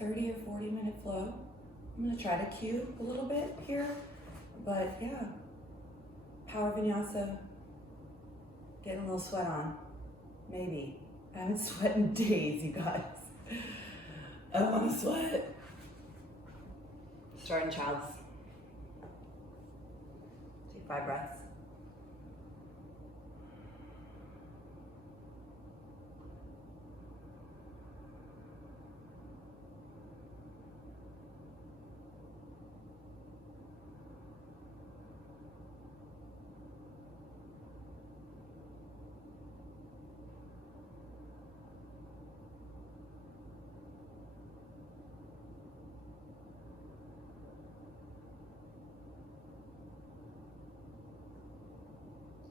30 or 40-minute flow. I'm gonna try to cue a little bit here, but yeah, power vinyasa, getting a little sweat on, maybe. I haven't sweat in days, you guys. I wanna sweat. Starting child's. Take 5 breaths.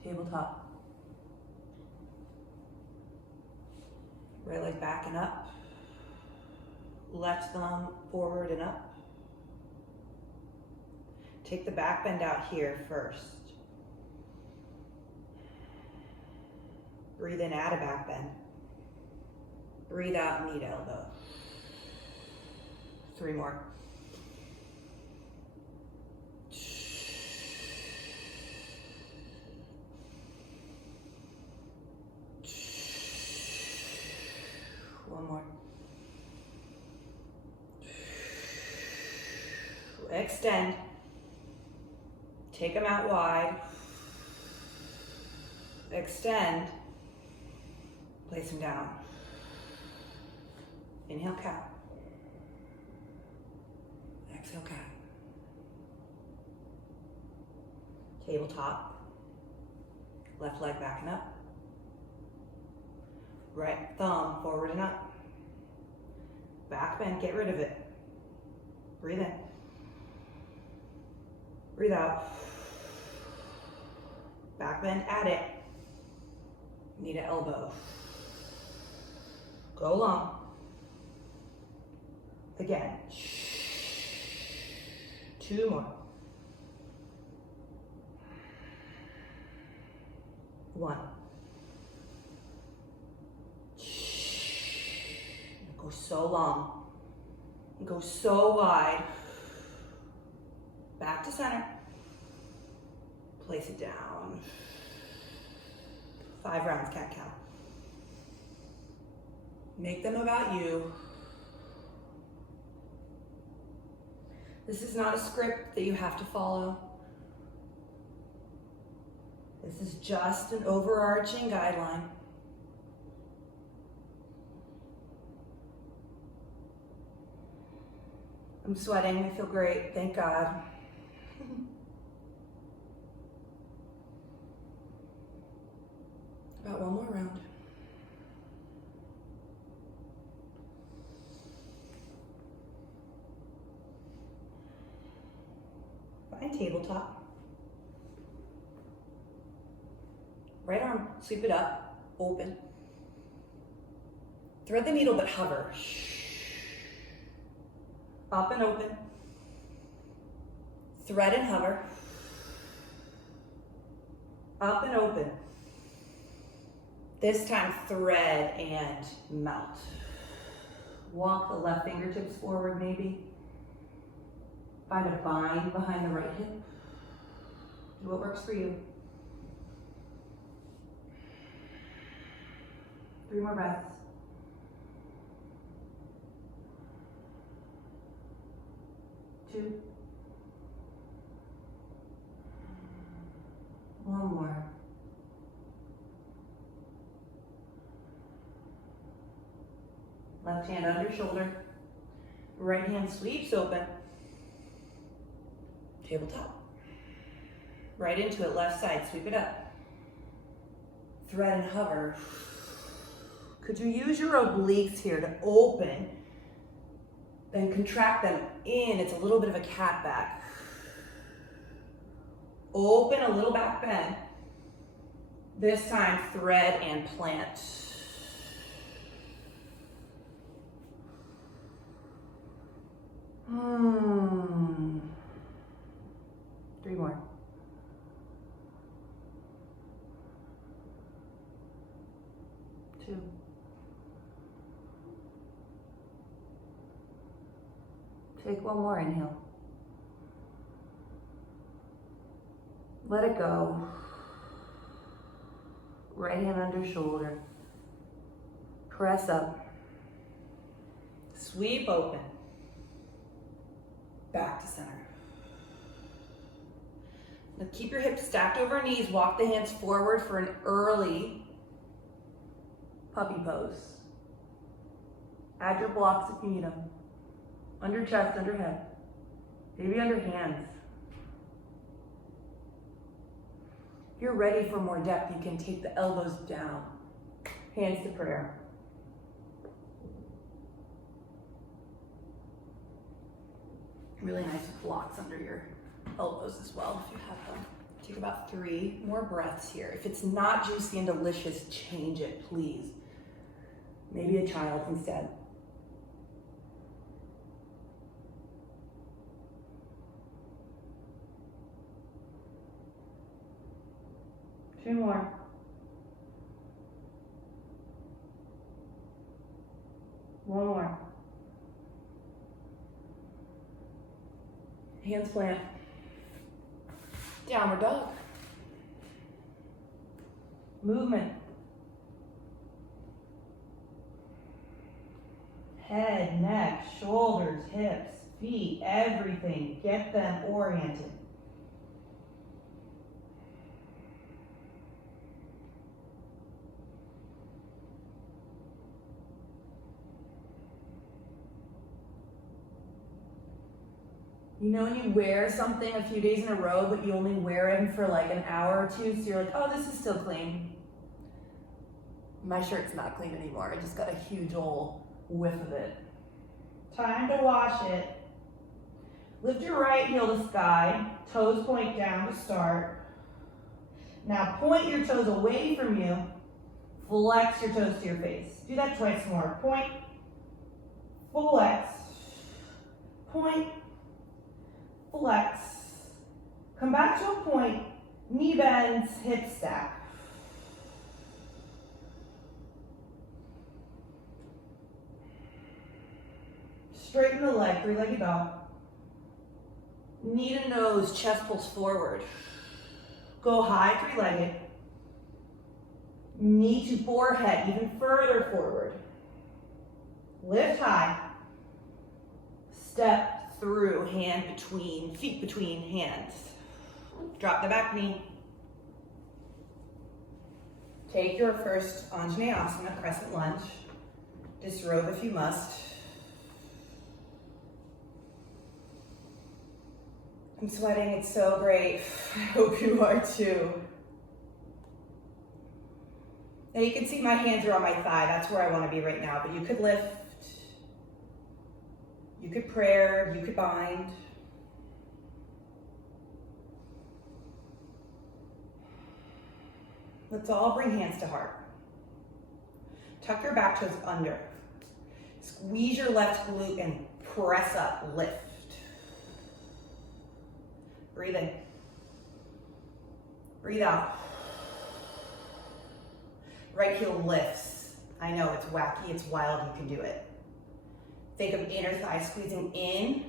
Tabletop. Right leg back and up. Left thumb forward and up. Take the back bend out here first. Breathe in, add a back bend. Breathe out, knee to elbow. 3 more. One more. Extend. Take them out wide. Extend. Place them down. Inhale, cat. Exhale, cat. Tabletop. Left leg back and up. Right thumb forward and up. Back bend, get rid of it. Breathe in. Breathe out. Back bend, add it. Knee to elbow. Go long. Again. 2 more. 1. Go so long. Go so wide. Back to center. Place it down. 5 rounds, cat-cow. Make them about you. This is not a script that you have to follow. This is just an overarching guideline. I'm sweating, I feel great, thank God. About 1 more round. Find tabletop. Right arm, sweep it up, open. Thread the needle but hover. Up and open. Thread and hover. Up and open. This time, thread and melt. Walk the left fingertips forward, maybe. Find a bind behind the right hip. Do what works for you. 3 more breaths. Two. 1 more. Left hand under shoulder. Right hand sweeps open. Tabletop. Right into it, left side, sweep it up. Thread and hover. Could you use your obliques here to open? Then contract them in. It's a little bit of a cat back. Open a little back bend. This time, thread and plant. Three more. Two. Take one more inhale. Let it go. Right hand under shoulder. Press up. Sweep open. Back to center. Now keep your hips stacked over knees. Walk the hands forward for an early puppy pose. Add your blocks if you need them. Under chest, under head. Maybe under hands. If you're ready for more depth, you can take the elbows down. Hands to prayer. Really nice with blocks under your elbows as well if you have them. Take about 3 more breaths here. If it's not juicy and delicious, change it, please. Maybe a child instead. Two more. One more. Hands plant. Downward dog. Movement. Head, neck, shoulders, hips, feet, everything. Get them oriented. You know when you wear something a few days in a row, but you only wear it for like an hour or two, so you're like, oh, this is still clean. My shirt's not clean anymore. I just got a huge old whiff of it. Time to wash it. Lift your right heel to sky. Toes point down to start. Now point your toes away from you. Flex your toes to your face. Do that twice more. Point, flex, point, flex. Come back to a point. Knee bends, hip stack. Straighten the leg, 3-legged dog. Knee to nose, chest pulls forward. Go high, 3-legged. Knee to forehead, even further forward. Lift high. Step through, hand between, feet between hands. Drop the back knee. Take your first Anjaneyasana, crescent lunge. Disrobe if you must. I'm sweating, it's so great. I hope you are too. Now you can see my hands are on my thigh. That's where I want to be right now, but you could lift. You could prayer, you could bind. Let's all bring hands to heart. Tuck your back toes under. Squeeze your left glute and press up, lift. Breathe in. Breathe out. Right heel lifts. I know it's wacky, it's wild, you can do it. Think of inner thigh squeezing in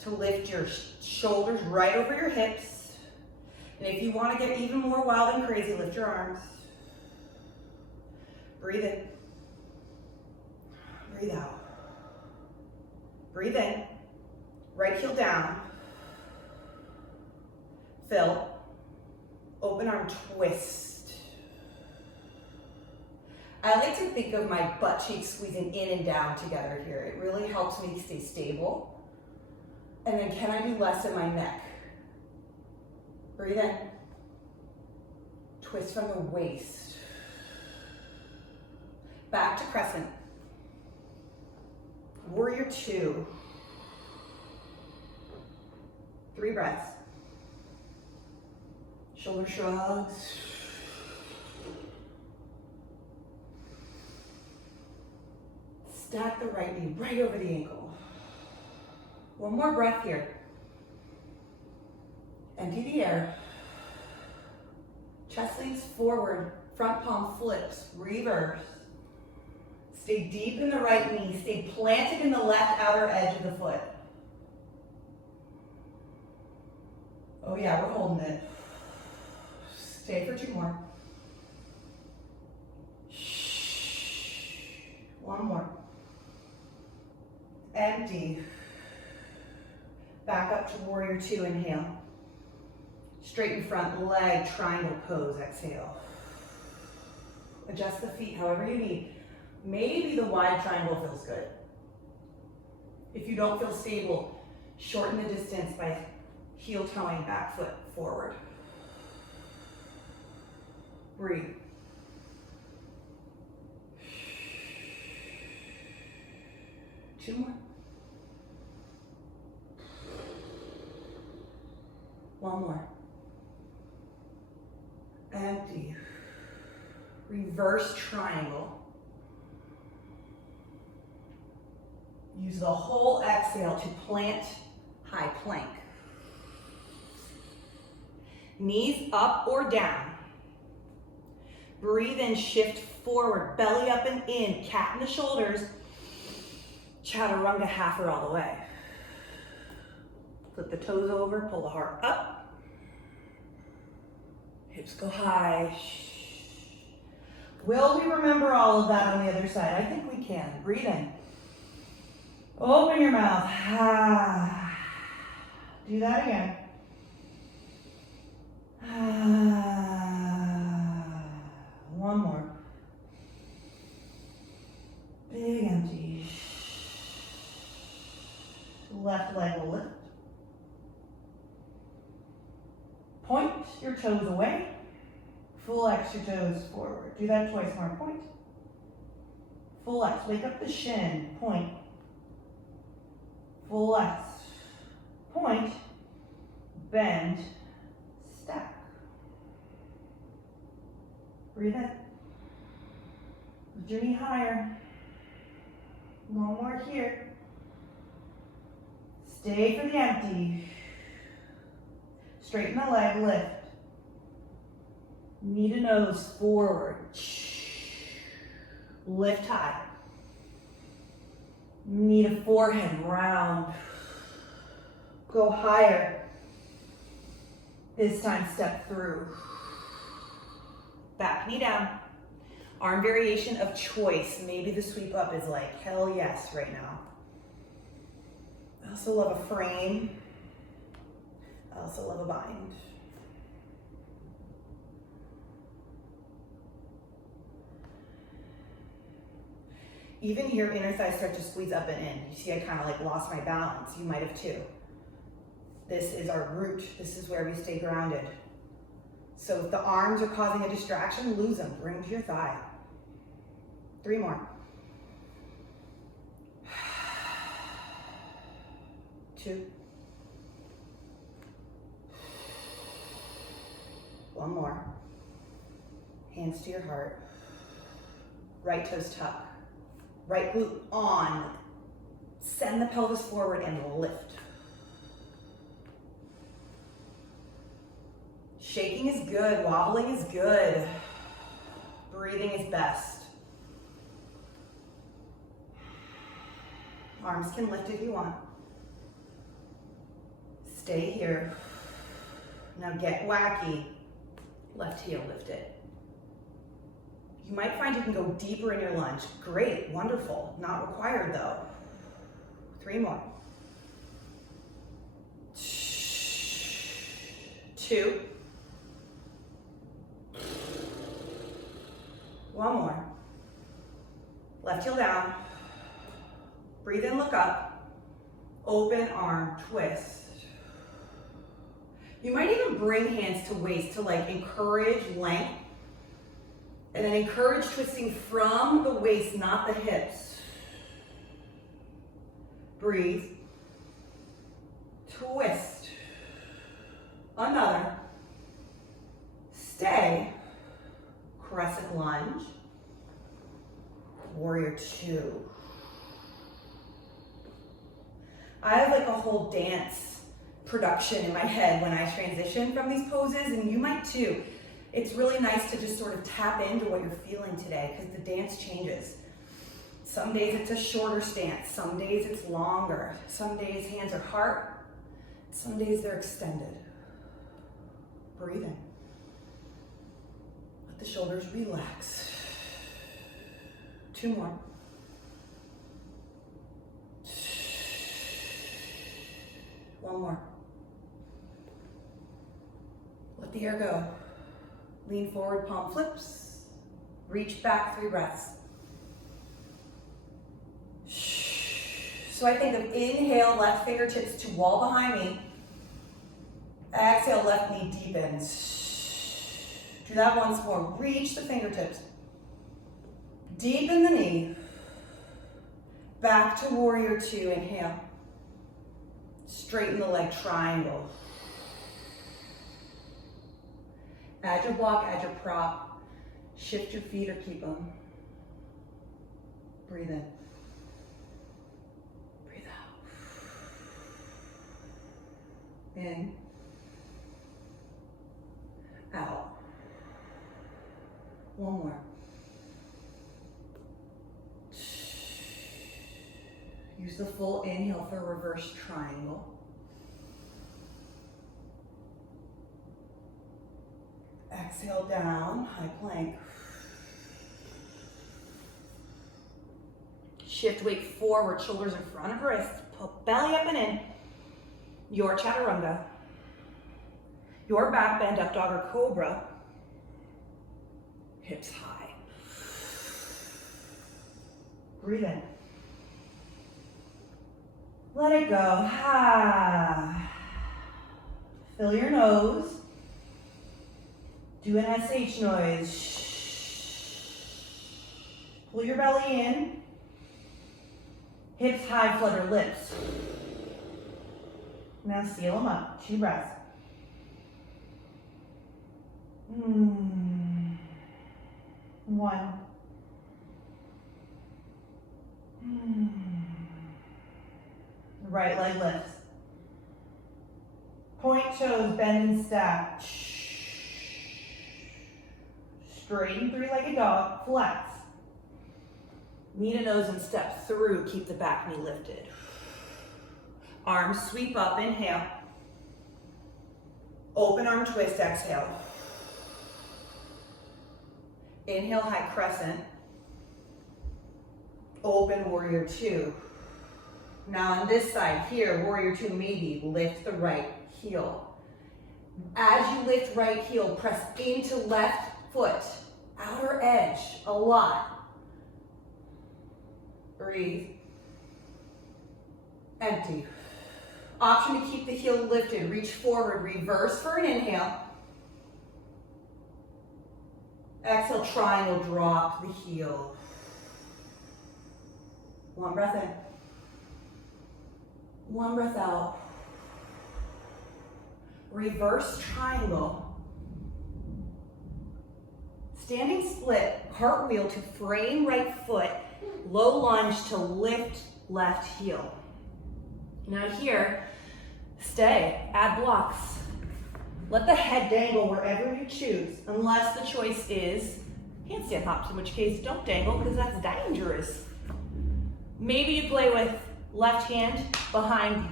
to lift your shoulders right over your hips. And if you want to get even more wild and crazy, lift your arms. Breathe in. Breathe out. Breathe in. Right heel down. Fill. Open arm twist. I like to think of my butt cheeks squeezing in and down together here. It really helps me stay stable. And then can I do less in my neck? Breathe in. Twist from the waist. Back to crescent. Warrior 2. 3 breaths. Shoulder shrugs. Stack the right knee right over the ankle. One more breath here. Empty the air. Chest leans forward, front palm flips, reverse. Stay deep in the right knee. Stay planted in the left outer edge of the foot. Oh yeah, we're holding it. Stay for 2 more. One more. Empty. Back up to warrior 2, inhale. Straighten front leg, triangle pose, exhale. Adjust the feet however you need. Maybe the wide triangle feels good. If you don't feel stable, shorten the distance by heel toeing back foot forward. Breathe. Two more. One more. Empty. Reverse triangle. Use the whole exhale to plant high plank. Knees up or down. Breathe in, shift forward, belly up and in, cat in the shoulders. Chaturanga half or all the way. Flip the toes over, pull the heart up. Hips go high. Will we remember all of that on the other side? I think we can. Breathe in. Open your mouth. Do that again. One more. Big empty. Left leg will lift. Point your toes away. Full X your toes forward. Do that twice more. Point. Full X. Wake up the shin. Point. Full X. Point. Bend. Stack. Breathe in. Lift your knee higher. One more here. Stay for the empty. Straighten the leg, lift. Knee to nose forward. Lift high. Knee to forehead, round. Go higher. This time step through. Back knee down. Arm variation of choice. Maybe the sweep up is like, hell yes right now. I also love a frame. I also love a bind. Even here, inner thighs start to squeeze up and in. You see I kind of like lost my balance. You might have too. This is our root. This is where we stay grounded. So if the arms are causing a distraction, lose them. Bring to your thigh. 3 more. 2. 1 more. Hands to your heart. Right toes tuck. Right glute on. Send the pelvis forward and lift. Shaking is good. Wobbling is good. Breathing is best. Arms can lift if you want. Stay here. Now get wacky. Left heel, lift it. You might find you can go deeper in your lunge. Great, wonderful. Not required though. 3 more. 2. 1 more. Left heel down. Breathe in, look up. Open arm, twist. You might even bring hands to waist to like encourage length. And then encourage twisting from the waist, not the hips. Breathe. Twist. Another. Stay. Crescent lunge. Warrior 2. I have like a whole dance production in my head when I transition from these poses, and you might too. It's really nice to just sort of tap into what you're feeling today because the dance changes. Some days it's a shorter stance, some days it's longer, some days hands are heart, some days they're extended. Breathe in. Let the shoulders relax. 2 more. One more. Let the air go. Lean forward, palm flips. Reach back, 3 breaths. So I think of inhale, left fingertips to wall behind me. Exhale, left knee deepens. Do that once more. Reach the fingertips. Deepen the knee. Back to warrior 2, inhale. Straighten the leg, triangle. Add your block, add your prop. Shift your feet or keep them. Breathe in. Breathe out. In. Out. One more. Use the full inhale for reverse triangle. Exhale down, high plank. Shift weight forward, shoulders in front of wrists. Pull belly up and in. Your chaturanga. Your back bend, up dog or cobra. Hips high. Breathe in. Let it go. Ah. Fill your nose. Do an SH noise. Pull your belly in. Hips high, flutter lips. Now seal them up. 2 breaths. One. Right leg lifts. Point toes, bend and stack. Straighten 3-legged dog, flex. Knee to nose and step through, keep the back knee lifted. Arms sweep up, inhale. Open arm twist, exhale. Inhale, high crescent. Open warrior 2. Now on this side here, warrior 2, maybe lift the right heel. As you lift right heel, press into left foot, outer edge, a lot. Breathe. Empty. Option to keep the heel lifted, reach forward, reverse for an inhale. Exhale, triangle, drop the heel. 1 breath in. 1 breath out. Reverse triangle. Standing split, cartwheel to frame right foot, low lunge to lift left heel. Now here, stay, add blocks. Let the head dangle wherever you choose, unless the choice is handstand hops, in which case don't dangle because that's dangerous. Maybe you play with left hand behind,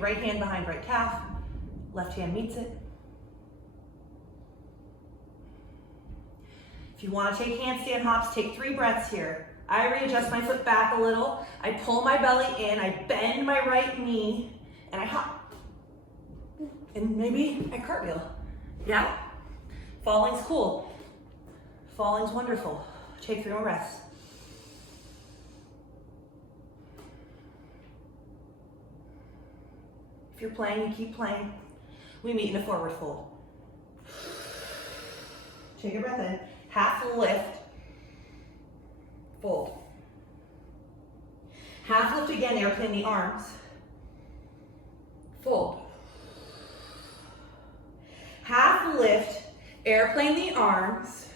right hand behind right calf, left hand meets it. If you want to take handstand hops, take 3 breaths here. I readjust my foot back a little. I pull my belly in, I bend my right knee, and I hop. And maybe I cartwheel. Yeah? Falling's cool. Falling's wonderful. Take 3 more breaths. If you're playing, you keep playing. We meet in a forward fold. Take a breath in. Half lift. Fold. Half lift again, airplane the arms. Fold. Half lift, airplane the arms.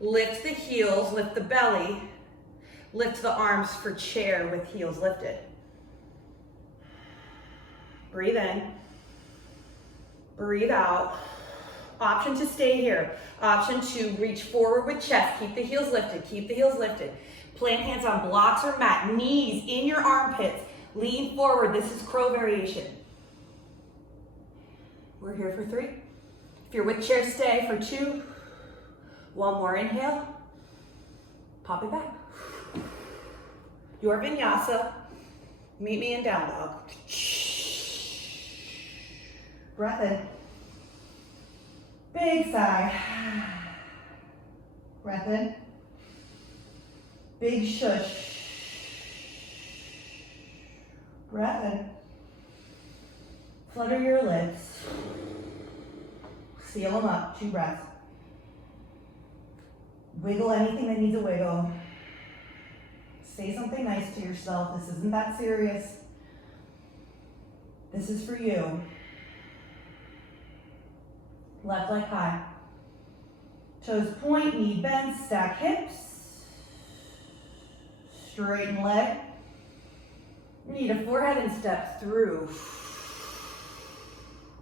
Lift the heels, lift the belly. Lift the arms for chair with heels lifted. Breathe in. Breathe out. Option to stay here. Option to reach forward with chest. Keep the heels lifted. Keep the heels lifted. Plant hands on blocks or mat. Knees in your armpits. Lean forward. This is crow variation. We're here for 3. If you're with chair, stay for 2. One more inhale. Pop it back. Your vinyasa. Meet me in down dog. Breath in. Big sigh. Breath in. Big shush. Breath in. Flutter your lips. Seal them up. 2 breaths. Wiggle anything that needs a wiggle. Say something nice to yourself. This isn't that serious. This is for you. Left leg high. Toes point, knee bend, stack hips. Straighten leg. Knee to forehead and step through.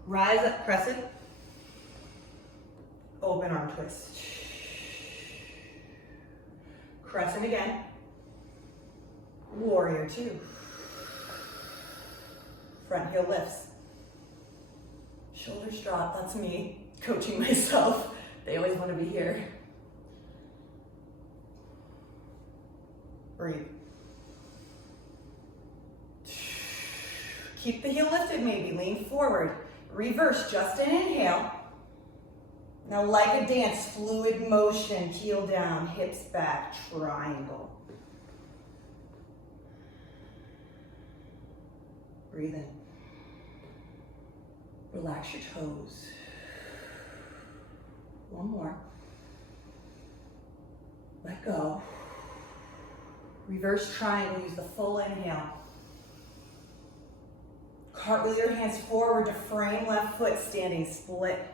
Rise up, crescent. Open arm twist. Crescent again. Warrior 2. Front heel lifts. Shoulders drop, that's me coaching myself. They always want to be here. Breathe. Keep the heel lifted maybe, lean forward. Reverse, just an inhale. Now like a dance, fluid motion, heel down, hips back, triangle. Breathe in. Relax your toes. One more. Let go. Reverse triangle, use the full inhale. Cartwheel your hands forward to frame left foot, standing split.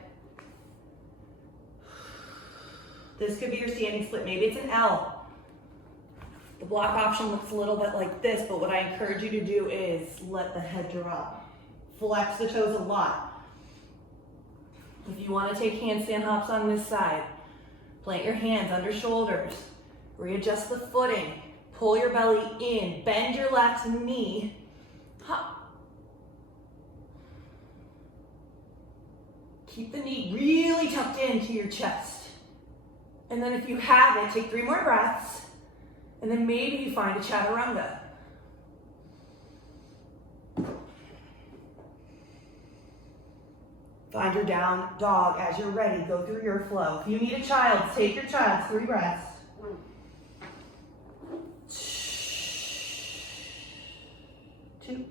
This could be your standing split. Maybe it's an L. The block option looks a little bit like this, but what I encourage you to do is let the head drop. Flex the toes a lot. If you want to take handstand hops on this side, plant your hands under shoulders. Readjust the footing. Pull your belly in. Bend your left knee. Hop. Keep the knee really tucked into your chest. And then if you have it, take 3 more breaths. And then maybe you find a chaturanga. Find your down dog as you're ready. Go through your flow. If you need a child, take your child. 3 breaths. 2.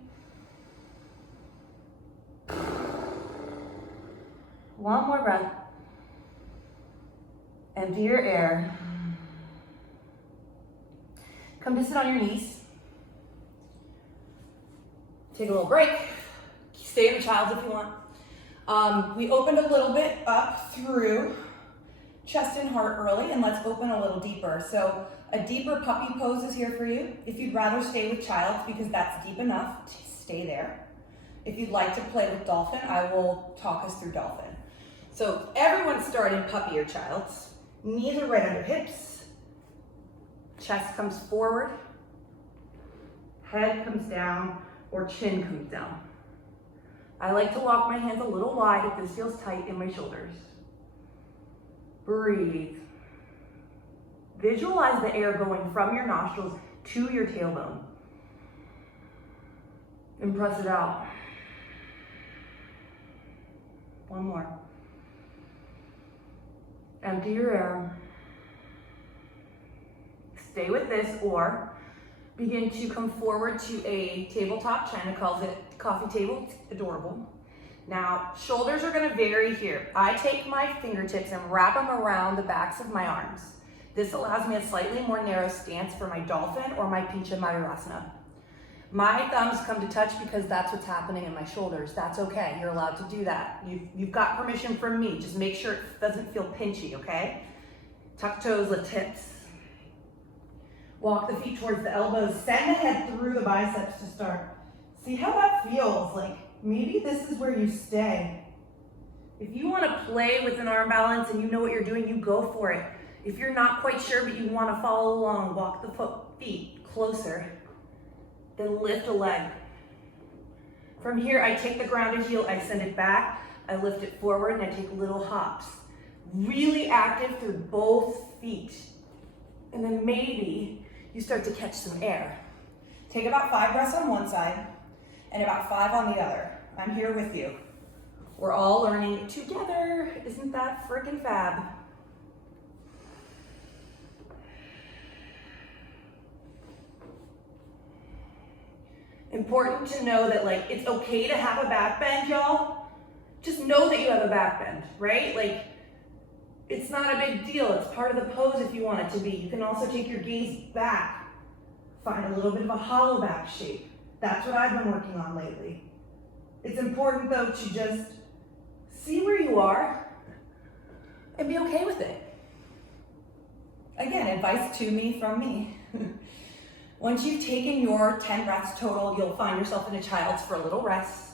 1 more breath. Empty your air. Come to sit on your knees. Take a little break. Stay in the child's if you want. We opened a little bit up through chest and heart early, and let's open a little deeper. So a deeper puppy pose is here for you. If you'd rather stay with child's because that's deep enough, stay there. If you'd like to play with dolphin, I will talk us through dolphin. So everyone's starting puppy or child's. Knees are right under hips. Chest comes forward. Head comes down or chin comes down. I like to walk my hands a little wide if this feels tight in my shoulders. Breathe. Visualize the air going from your nostrils to your tailbone. And press it out. 1 more. Empty your air. Stay with this or begin to come forward to a tabletop. China calls it coffee table. It's adorable. Now, shoulders are gonna vary here. I take my fingertips and wrap them around the backs of my arms. This allows me a slightly more narrow stance for my dolphin or my pincha mayurasana. My thumbs come to touch because that's what's happening in my shoulders. That's okay, you're allowed to do that. You've got permission from me. Just make sure it doesn't feel pinchy, okay? Tuck toes, lift hips. Walk the feet towards the elbows. Send the head through the biceps to start. See how that feels. Like maybe this is where you stay. If you want to play with an arm balance and you know what you're doing, you go for it. If you're not quite sure but you want to follow along, walk the feet closer. Then lift a leg. From here, I take the grounded heel, I send it back, I lift it forward and I take little hops. Really active through both feet. And then maybe you start to catch some air. Take about 5 breaths on one side and about 5 on the other. I'm here with you. We're all learning together. Isn't that freaking fab? Important to know that like it's okay to have a back bend, y'all. Just know that you have a back bend, right? Like it's not a big deal. It's part of the pose if you want it to be. You can also take your gaze back. Find a little bit of a hollow back shape. That's what I've been working on lately. It's important though to just see where you are and be okay with it. Again, advice to me from me. Once you've taken your 10 breaths total, you'll find yourself in a child's for a little rest.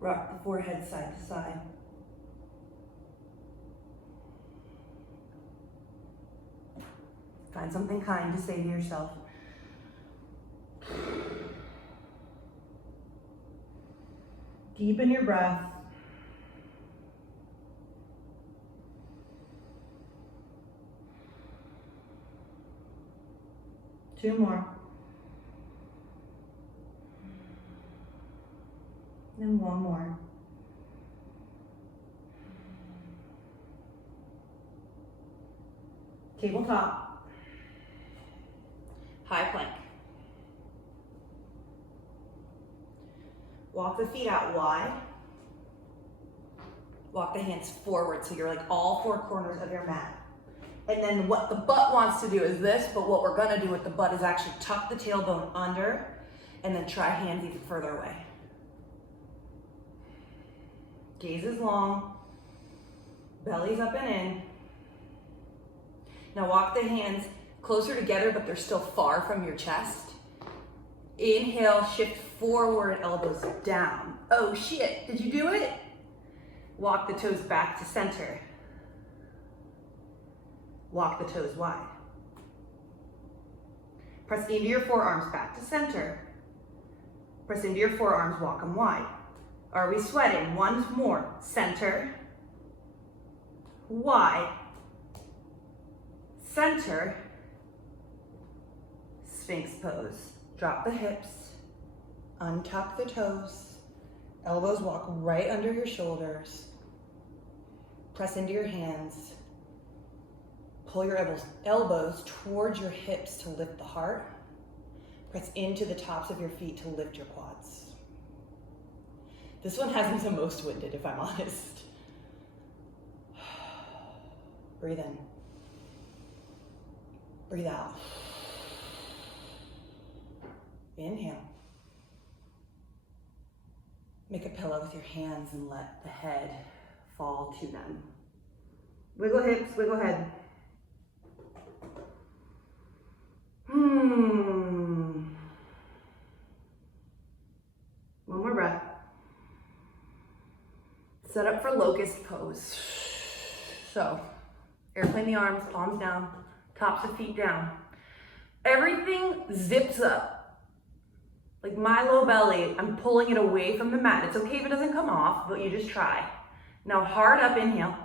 Rock the forehead side to side. Find something kind to say to yourself. Deepen your breath. Two more. And one more. Tabletop. High plank. Walk the feet out wide. Walk the hands forward so you're like all 4 corners of your mat. And then what the butt wants to do is this, but what we're gonna do with the butt is actually tuck the tailbone under and then try hands even further away. Gaze is long, belly's up and in. Now walk the hands closer together, but they're still far from your chest. Inhale, shift forward, elbows down. Oh shit, did you do it? Walk the toes back to center. Walk the toes wide. Press into your forearms back to center. Press into your forearms, walk them wide. Are we sweating? Once more. Center, wide, center, Sphinx pose. Drop the hips, untuck the toes, elbows walk right under your shoulders. Press into your hands. Pull your elbows towards your hips to lift the heart. Press into the tops of your feet to lift your quads. This one has me the most winded, if I'm honest. Breathe in. Breathe out. Inhale. Make a pillow with your hands and let the head fall to them. Wiggle hips, wiggle head. One more breath. Set up for locust pose. So, airplane the arms, palms down, tops of feet down. Everything zips up. Like my low belly, I'm pulling it away from the mat. It's okay if it doesn't come off, but you just try. Now hard up, inhale.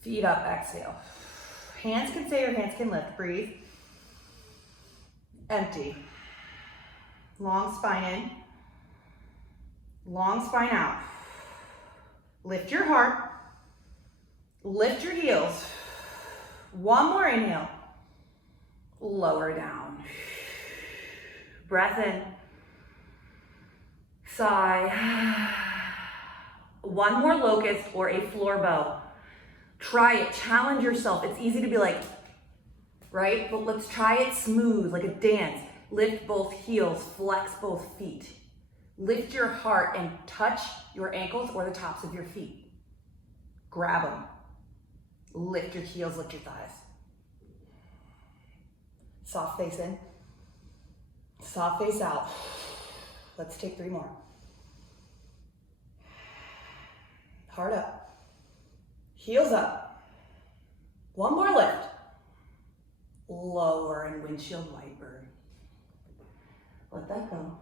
Feet up, exhale. Hands can stay or hands can lift, breathe. Empty. Long spine in. Long spine out. Lift your heart. Lift your heels. One more inhale. Lower down. Breath in. Sigh. One more locust or a floor bow. Try it, challenge yourself. It's easy to be like, right? But let's try it smooth, like a dance. Lift both heels, flex both feet. Lift your heart and touch your ankles or the tops of your feet. Grab them. Lift your heels, lift your thighs. Soft face in. Soft face out. Let's take 3 more. Hard up. Heels up. One more lift. Lower and windshield wiper. Let that go.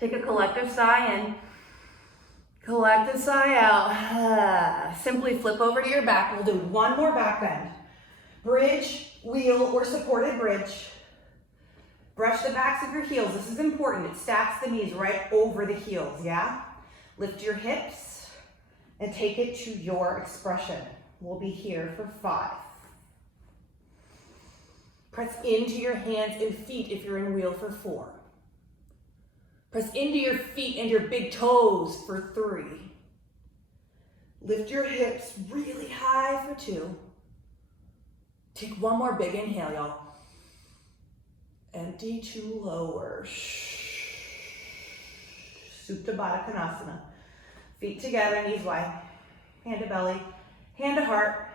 Take a collective sigh in, collective sigh out. Simply flip over to your back. We'll do one more back bend. Bridge, wheel, or supported bridge. Brush the backs of your heels. This is important. It stacks the knees right over the heels, yeah? Lift your hips and take it to your expression. We'll be here for 5. Press into your hands and feet if you're in wheel for 4. Press into your feet and your big toes for 3. Lift your hips really high for 2. Take one more big inhale, y'all. Empty to lower. Supta Baddha Konasana. Feet together, knees wide. Hand to belly, hand to heart.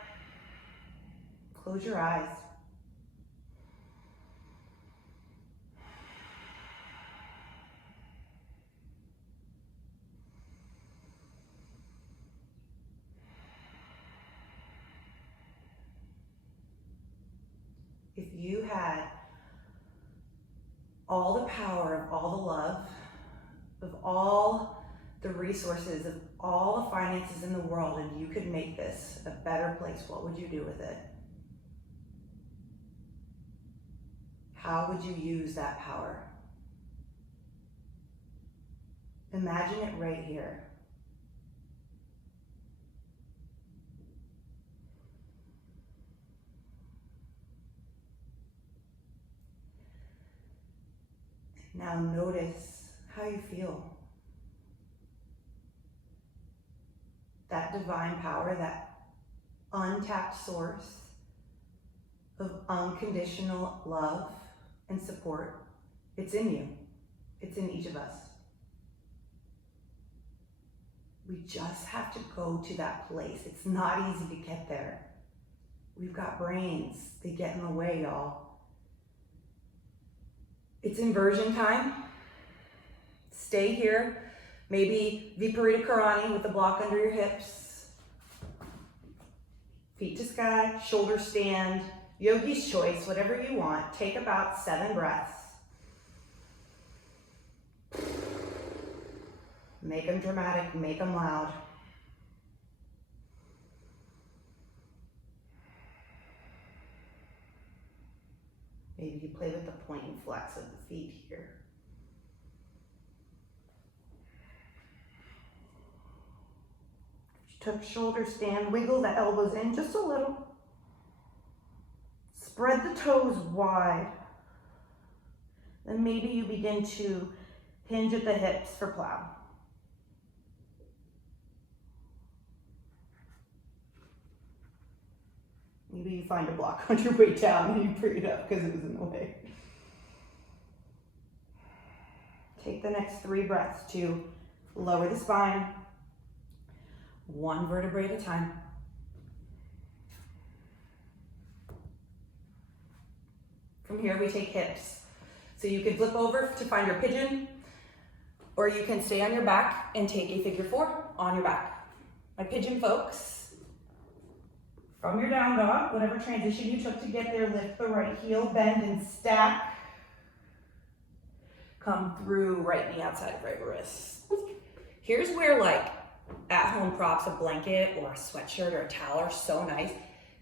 Close your eyes. If you had all the power of all the love, of all the resources, of all the finances in the world, and you could make this a better place, what would you do with it? How would you use that power? Imagine it right here. Now notice how you feel. That divine power, that untapped source of unconditional love and support, it's in you. It's in each of us. We just have to go to that place. It's not easy to get there. We've got brains. They get in the way, y'all. It's inversion time. Stay here. Maybe Viparita Karani with the block under your hips. Feet to sky, shoulder stand, yogi's choice, whatever you want. Take about 7 breaths. Make them dramatic, make them loud. Maybe you play with the point and flex of the feet here. Took shoulder stand, wiggle the elbows in just a little. Spread the toes wide. Then maybe you begin to hinge at the hips for plow. Maybe you find a block on your way down and you bring it up because it was in the way. Take the next 3 breaths to lower the spine, 1 vertebrae at a time. From here we take hips. So you can flip over to find your pigeon, or you can stay on your back and take a figure 4 on your back. My pigeon folks, from your down dog, whatever transition you took to get there, lift the right heel, bend and stack. Come through right knee outside of right wrist. Here's where like at-home props, a blanket or a sweatshirt or a towel are so nice.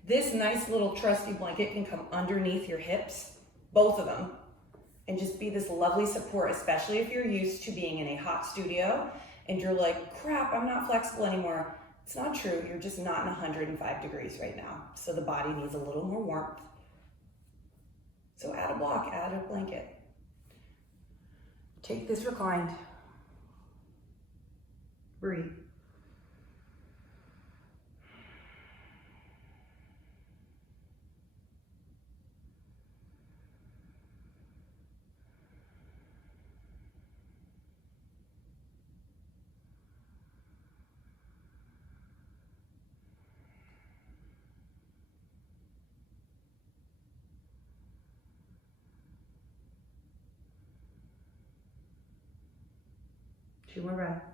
This nice little trusty blanket can come underneath your hips, both of them, and just be this lovely support, especially if you're used to being in a hot studio and you're like, crap, I'm not flexible anymore. It's not true, you're just not in 105 degrees right now. So the body needs a little more warmth. So add a block, add a blanket. Take this reclined. Breathe. 2 more breaths.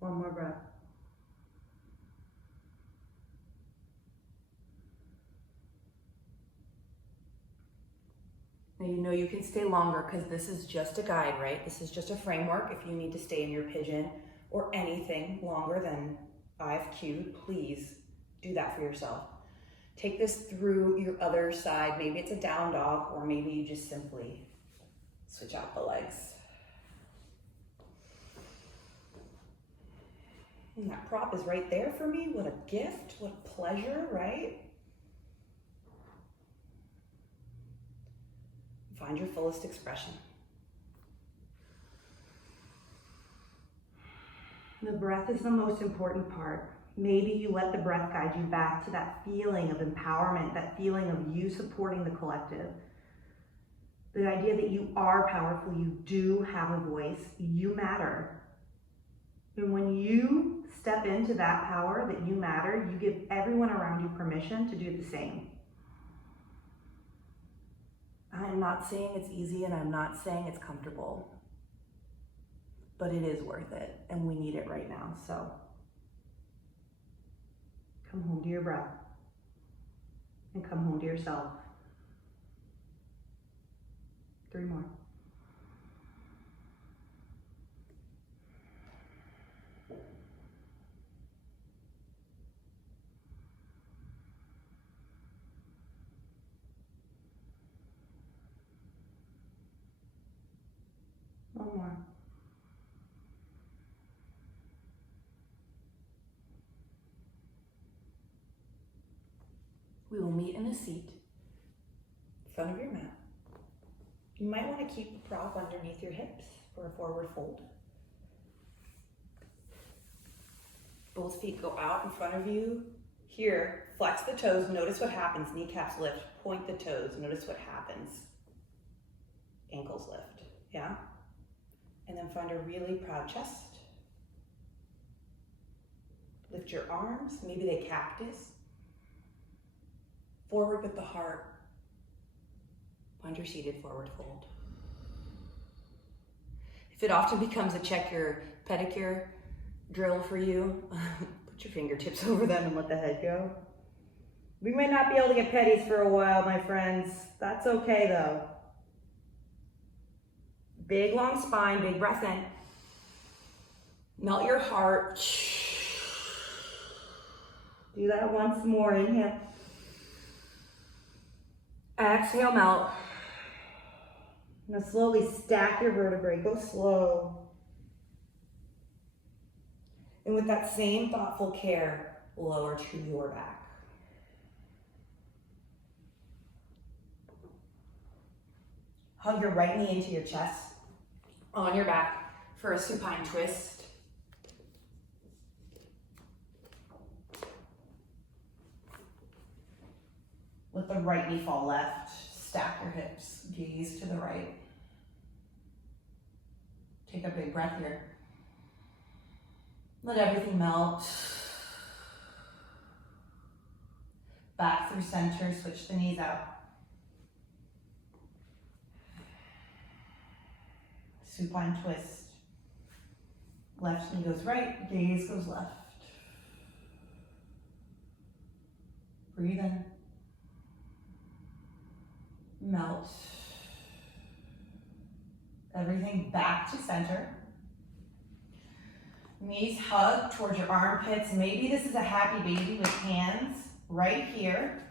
One more breath. Now you know you can stay longer because this is just a guide, right? This is just a framework. If you need to stay in your pigeon or anything longer than I've cued, please do that for yourself. Take this through your other side. Maybe it's a down dog, or maybe you just simply switch out the legs. And that prop is right there for me. What a gift, what a pleasure, right? Find your fullest expression. The breath is the most important part. Maybe you let the breath guide you back to that feeling of empowerment, that feeling of you supporting the collective. The idea that you are powerful, you do have a voice, you matter. And when you step into that power that you matter, you give everyone around you permission to do the same. I'm not saying it's easy and I'm not saying it's comfortable, but it is worth it and we need it right now. So come home to your breath and come home to yourself. 3 more. One more. We will meet in a seat in front of your mat. You might want to keep the prop underneath your hips for a forward fold. Both feet go out in front of you. Here, flex the toes. Notice what happens. Kneecaps lift. Point the toes. Notice what happens. Ankles lift. Yeah? And then find a really proud chest. Lift your arms. Maybe they cactus. Forward with the heart. Find your seated forward fold. If it often becomes a check your pedicure drill for you, put your fingertips over them and let the head go. We may not be able to get pedis for a while, my friends. That's okay though. Big long spine, big breath in. Melt your heart. Do that once more, inhale. Exhale, melt. Now slowly stack your vertebrae, go slow. And with that same thoughtful care, lower to your back. Hug your right knee into your chest, on your back for a supine twist. Let the right knee fall left. Stack your hips, gaze to the right. Take a big breath here. Let everything melt. Back through center, switch the knees out. Supine twist. Left knee goes right, gaze goes left. Breathe in. Melt. Everything back to center. Knees hug towards your armpits. Maybe this is a happy baby with hands right here.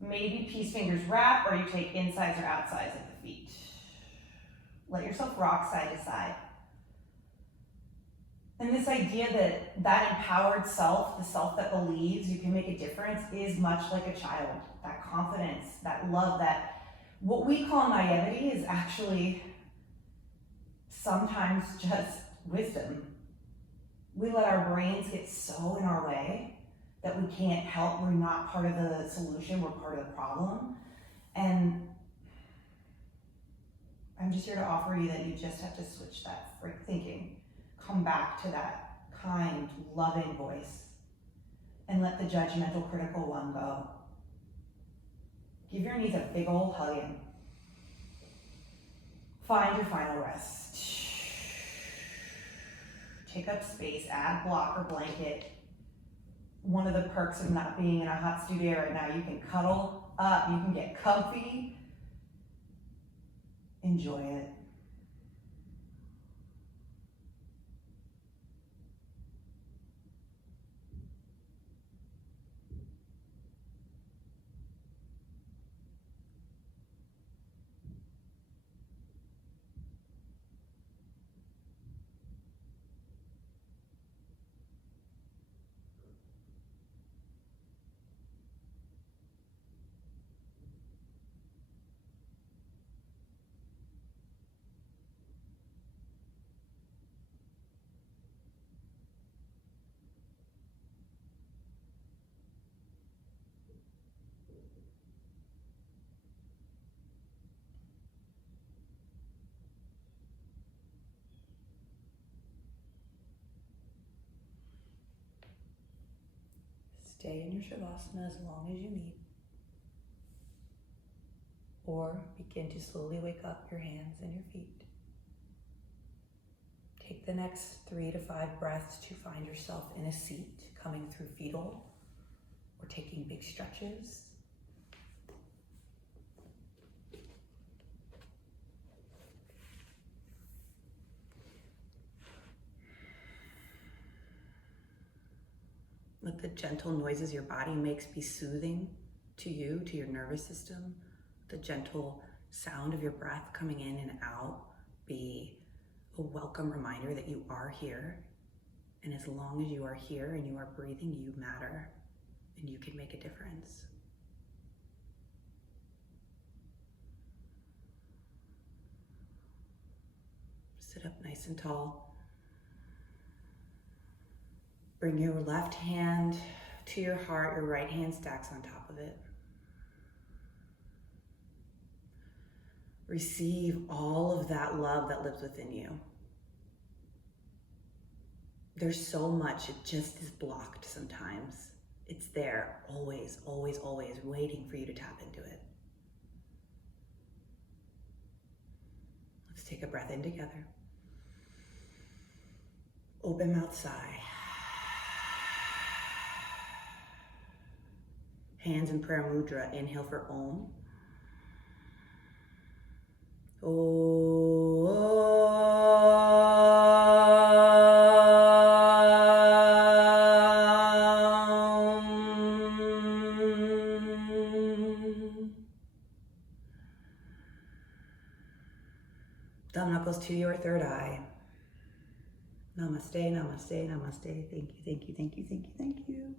Maybe peace fingers wrap, or you take insides or outsides of the feet. Let yourself rock side to side. And this idea that empowered self, the self that believes you can make a difference, is much like a child. That confidence, that love, that what we call naivety is actually sometimes just wisdom. We let our brains get so in our way that we can't help. We're not part of the solution, we're part of the problem. And I'm just here to offer you that you just have to switch that thinking. Come back to that kind, loving voice and let the judgmental, critical one go. Give your knees a big old hug in. Find your final rest. Take up space, add block or blanket. One of the perks of not being in a hot studio right now, you can cuddle up, you can get comfy. Enjoy it. Stay in your Shavasana as long as you need. Or begin to slowly wake up your hands and your feet. Take the next 3 to 5 breaths to find yourself in a seat, coming through fetal, or taking big stretches. Let the gentle noises your body makes be soothing to you, to your nervous system. The gentle sound of your breath coming in and out be a welcome reminder that you are here. And as long as you are here and you are breathing, you matter and you can make a difference. Sit up nice and tall. Bring your left hand to your heart, your right hand stacks on top of it. Receive all of that love that lives within you. There's so much, it just is blocked sometimes. It's there, always, always, always waiting for you to tap into it. Let's take a breath in together. Open mouth, sigh. Hands in prayer mudra. Inhale for Om. Thumb knuckles to your third eye. Namaste, namaste, namaste. Thank you, thank you, thank you, thank you, thank you.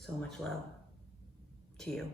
So much love to you.